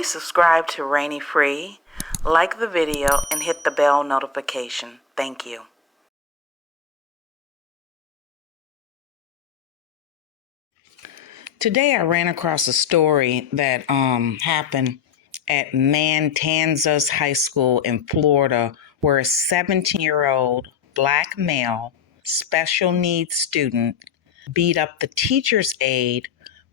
Please subscribe to Rainy Free, like the video, and hit the bell notification. Thank you. Today I ran across a story that happened at Matanzas High School in Florida, where a 17-year-old black male special needs student beat up the teacher's aide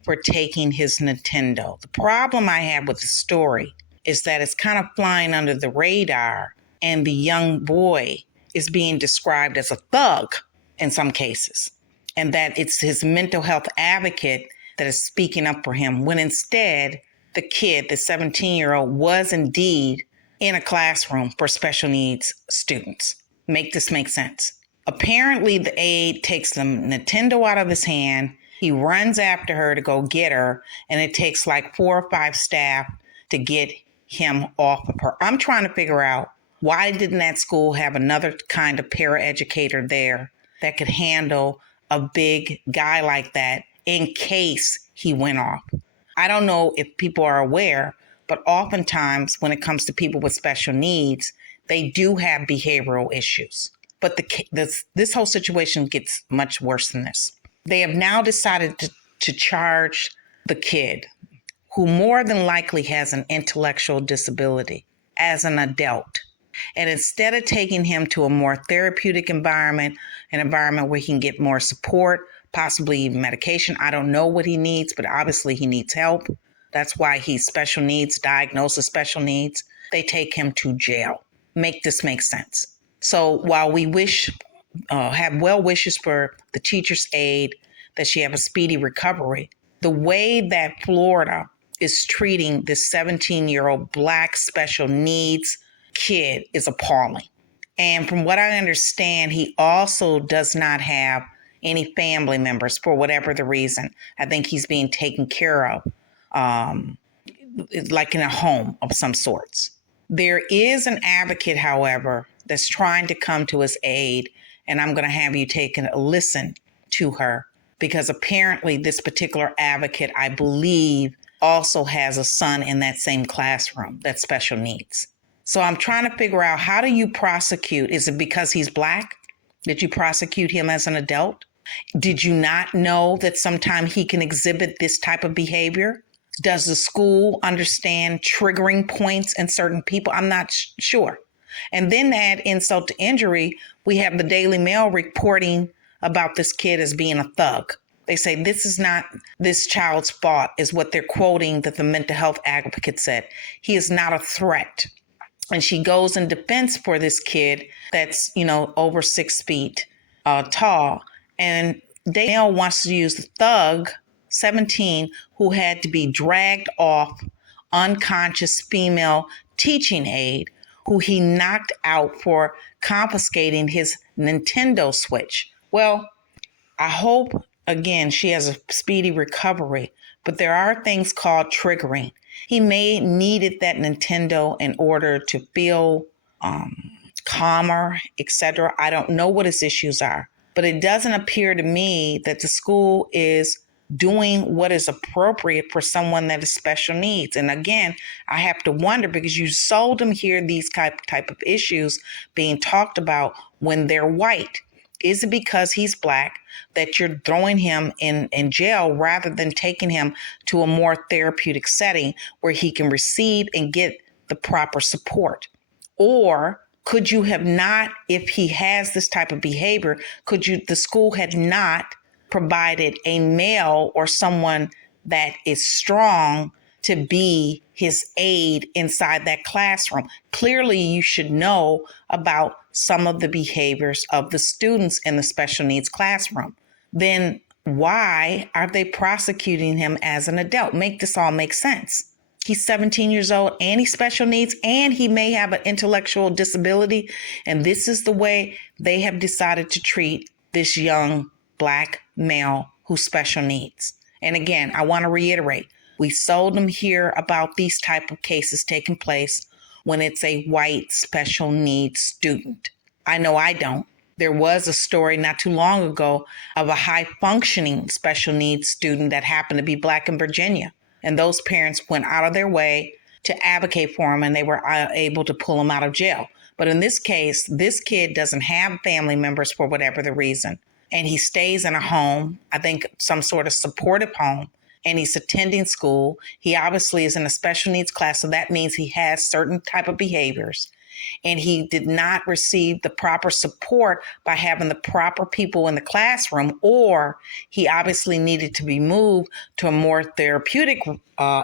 for taking his Nintendo. The problem I have with the story is that it's kind of flying under the radar, and the young boy is being described as a thug in some cases, and that it's his mental health advocate that is speaking up for him, when instead the kid, the 17-year-old, was indeed in a classroom for special needs students. Make this make sense. Apparently, the aide takes the Nintendo out of his hand. He runs after her to go get her, and it takes like 4 or 5 staff to get him off of her. I'm trying to figure out, why didn't that school have another kind of paraeducator there that could handle a big guy like that in case he went off? I don't know if people are aware, but oftentimes when it comes to people with special needs, they do have behavioral issues. But this whole situation gets much worse than this. They have now decided to charge the kid, who more than likely has an intellectual disability, as an adult. And instead of taking him to a more therapeutic environment, an environment where he can get more support, possibly even medication. I don't know what he needs, but obviously he needs help. That's why he's special needs, diagnosed with special needs. They take him to jail. Make this make sense. So while we have well wishes for the teacher's aide, that she have a speedy recovery, the way that Florida is treating this 17-year-old black special needs kid is appalling. And from what I understand, he also does not have any family members for whatever the reason. I think he's being taken care of, like in a home of some sorts. There is an advocate, however, that's trying to come to his aid, and I'm going to have you take a listen to her, because apparently this particular advocate, I believe, also has a son in that same classroom that's special needs. So I'm trying to figure out, how do you prosecute? Is it because he's black? Did you prosecute him as an adult? Did you not know that sometimes he can exhibit this type of behavior? Does the school understand triggering points in certain people? I'm not sure. And then to add insult to injury, we have the Daily Mail reporting about this kid as being a thug. They say this is not this child's fault, is what they're quoting, that the mental health advocate said. He is not a threat. And she goes in defense for this kid that's, over 6 feet tall. And Dale wants to use the thug, 17, who had to be dragged off, unconscious female teaching aide, who he knocked out for confiscating his Nintendo Switch. Well, I hope, again, she has a speedy recovery, but there are things called triggering. He may needed that Nintendo in order to feel calmer, etc. I don't know what his issues are, but it doesn't appear to me that the school is doing what is appropriate for someone that is special needs. And again, I have to wonder, because you seldom hear these type of issues being talked about when they're white. Is it because he's black that you're throwing him in jail rather than taking him to a more therapeutic setting where he can receive and get the proper support? Or could you have not, if he has this type of behavior, the school had not provided a male or someone that is strong to be his aide inside that classroom? Clearly, you should know about some of the behaviors of the students in the special needs classroom. Then why are they prosecuting him as an adult? Make this all make sense. He's 17 years old and he's special needs, and he may have an intellectual disability. And this is the way they have decided to treat this young black male who's special needs. And again, I want to reiterate, we seldom hear about these type of cases taking place when it's a white special needs student. I know I don't. There was a story not too long ago of a high functioning special needs student that happened to be black in Virginia. And those parents went out of their way to advocate for him, and they were able to pull him out of jail. But in this case, this kid doesn't have family members for whatever the reason. And he stays in a home, I think some sort of supportive home, and he's attending school. He obviously is in a special needs class, so that means he has certain type of behaviors. And he did not receive the proper support by having the proper people in the classroom, or he obviously needed to be moved to a more therapeutic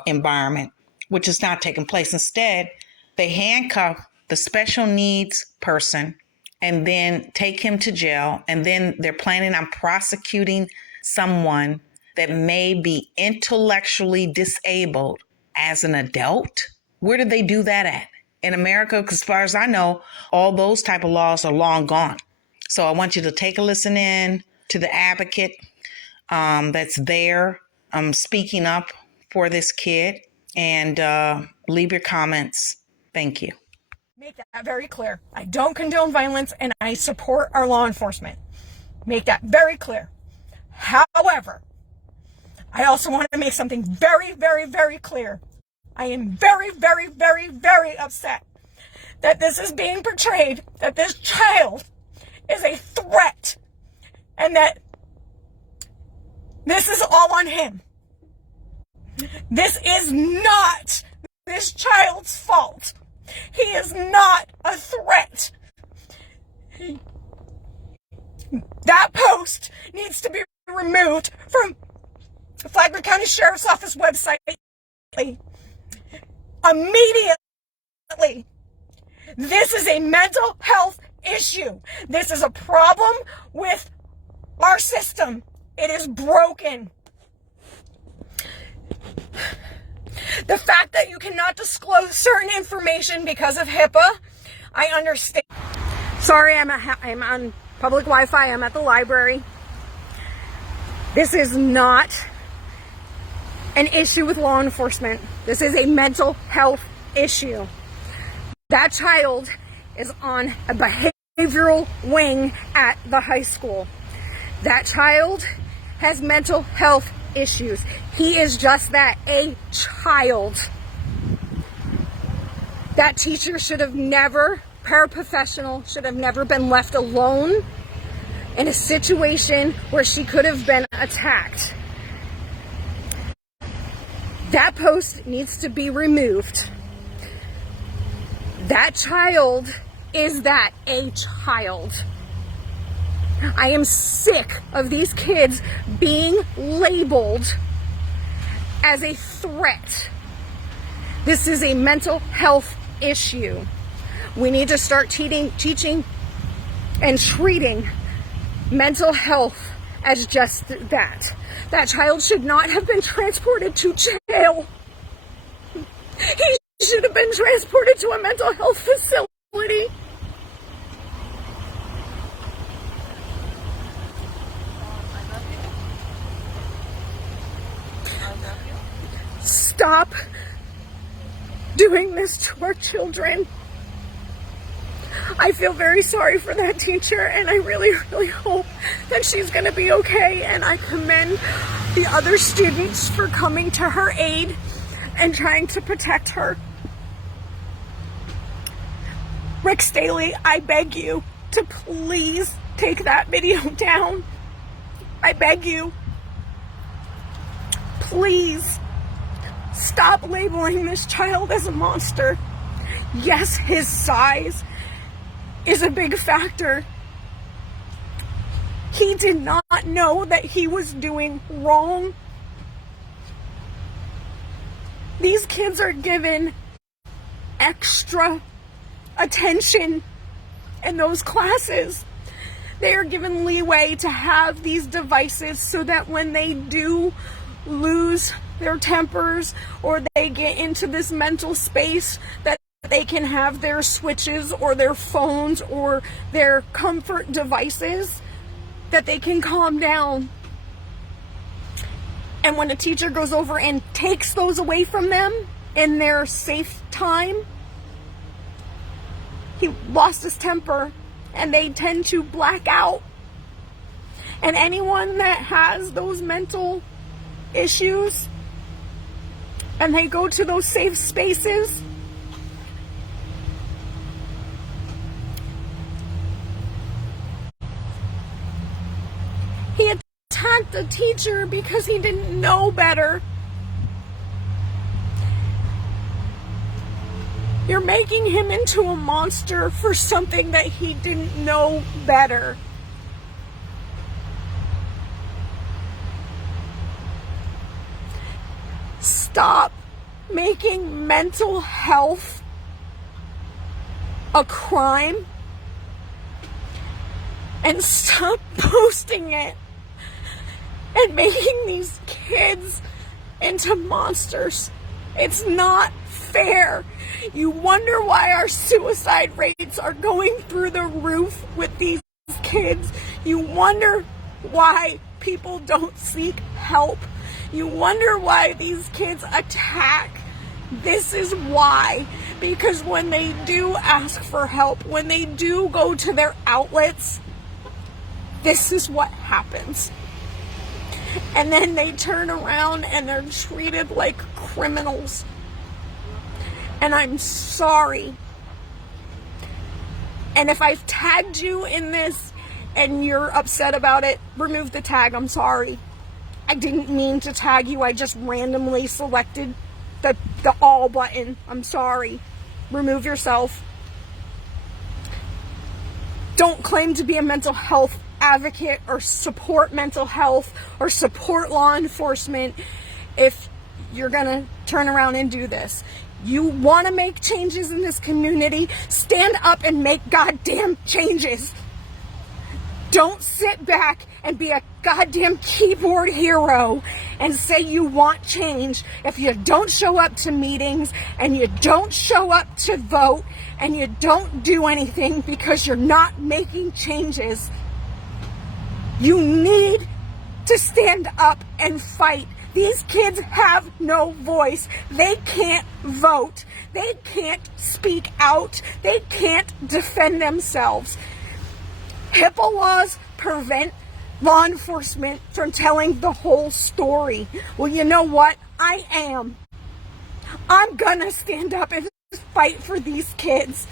environment, which is not taking place. Instead, they handcuff the special needs person and then take him to jail. And then they're planning on prosecuting someone that may be intellectually disabled as an adult. Where did they do that at? In America, because as far as I know, all those type of laws are long gone. So I want you to take a listen in to the advocate that's there speaking up for this kid, and leave your comments. Thank you. Make that very clear. I don't condone violence, and I support our law enforcement. Make that very clear. However, I also want to make something very, very, very clear. I am very, very, very, very upset that this is being portrayed, that this child is a threat, and that this is all on him. This is not this child's fault. He is not a threat. That post needs to be removed from the Flagler County Sheriff's Office website immediately. This is a mental health issue. This is a problem with our system. It is broken. The fact that you cannot disclose certain information because of HIPAA, I understand. Sorry, I'm on public Wi-Fi. I'm at the library. This is not an issue with law enforcement. This is a mental health issue. That child is on a behavioral wing at the high school. That child has mental health issues. He is just that, a child. That teacher should have never, paraprofessional, should have never been left alone in a situation where she could have been attacked. That post needs to be removed. That child is that, a child. I am sick of these kids being labeled as a threat. This is a mental health issue. We need to start teaching and treating mental health as just that. That child should not have been transported to jail. He should have been transported to a mental health facility. Stop doing this to our children. I feel very sorry for that teacher, and I really, really hope that she's going to be okay, and I commend the other students for coming to her aid and trying to protect her. Rick Staley, I beg you to please take that video down. I beg you. Please. Stop labeling this child as a monster. Yes, his size is a big factor. He did not know that he was doing wrong. These kids are given extra attention in those classes. They are given leeway to have these devices so that when they do lose their tempers or they get into this mental space, that they can have their switches or their phones or their comfort devices, that they can calm down. And when a teacher goes over and takes those away from them in their safe time, he lost his temper and they tend to black out. And anyone that has those mental issues, and they go to those safe spaces. He attacked a teacher because he didn't know better. You're making him into a monster for something that he didn't know better. Stop making mental health a crime and stop posting it and making these kids into monsters. It's not fair. You wonder why our suicide rates are going through the roof with these kids. You wonder why people don't seek help. You wonder why these kids attack. This is why. Because when they do ask for help, when they do go to their outlets, this is what happens. And then they turn around and they're treated like criminals. And I'm sorry. And if I've tagged you in this and you're upset about it, remove the tag. I'm sorry. I didn't mean to tag you. I just randomly selected the all button. I'm sorry. Remove yourself. Don't claim to be a mental health advocate or support mental health or support law enforcement if you're gonna turn around and do this. You want to make changes in this community, stand up and make goddamn changes. Don't sit back and be a goddamn keyboard hero and say you want change if you don't show up to meetings and you don't show up to vote and you don't do anything because you're not making changes. You need to stand up and fight. These kids have no voice. They can't vote. They can't speak out. They can't defend themselves. HIPAA laws prevent law enforcement from telling the whole story. Well, you know what? I am. I'm gonna stand up and fight for these kids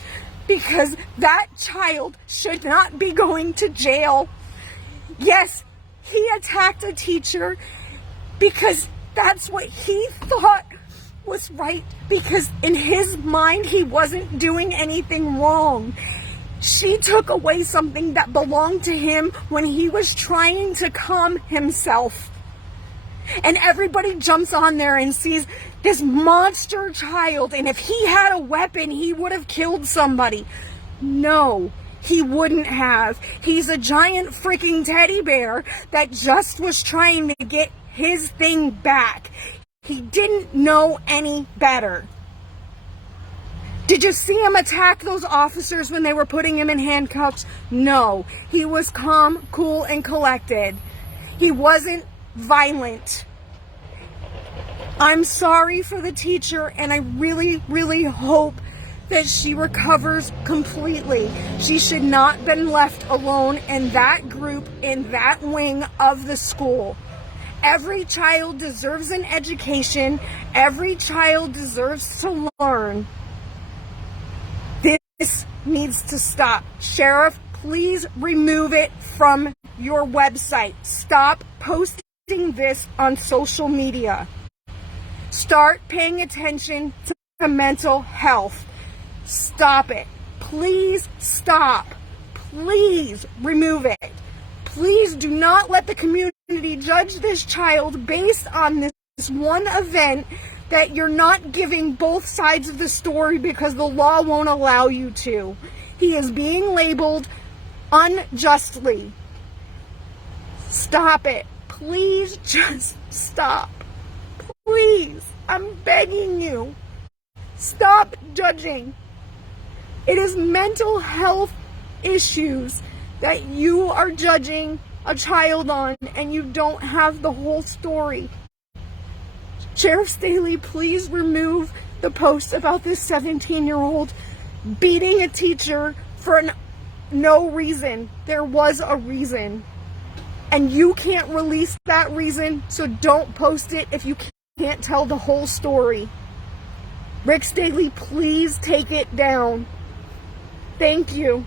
because that child should not be going to jail. Yes, he attacked a teacher because that's what he thought was right, because in his mind he wasn't doing anything wrong. She took away something that belonged to him when he was trying to calm himself. And everybody jumps on there and sees this monster child, and if he had a weapon, he would have killed somebody. No, he wouldn't have. He's a giant freaking teddy bear that just was trying to get his thing back. He didn't know any better. Did you see him attack those officers when they were putting him in handcuffs? No. He was calm, cool, and collected. He wasn't violent. I'm sorry for the teacher, and I really, really hope that she recovers completely. She should not have been left alone in that group, in that wing of the school. Every child deserves an education. Every child deserves to learn. This needs to stop. Sheriff, please remove it from your website. Stop posting this on social media. Start paying attention to mental health. Stop it. Please stop. Please remove it. Please do not let the community judge this child based on this one event that you're not giving both sides of the story because the law won't allow you to. He is being labeled unjustly. Stop it. Please just stop. Please. I'm begging you. Stop judging. It is mental health issues that you are judging a child on, and you don't have the whole story. Sheriff Staley, please remove the post about this 17-year-old beating a teacher for no reason. There was a reason. And you can't release that reason, so don't post it if you Can't tell the whole story. Rick Staley, please take it down. Thank you.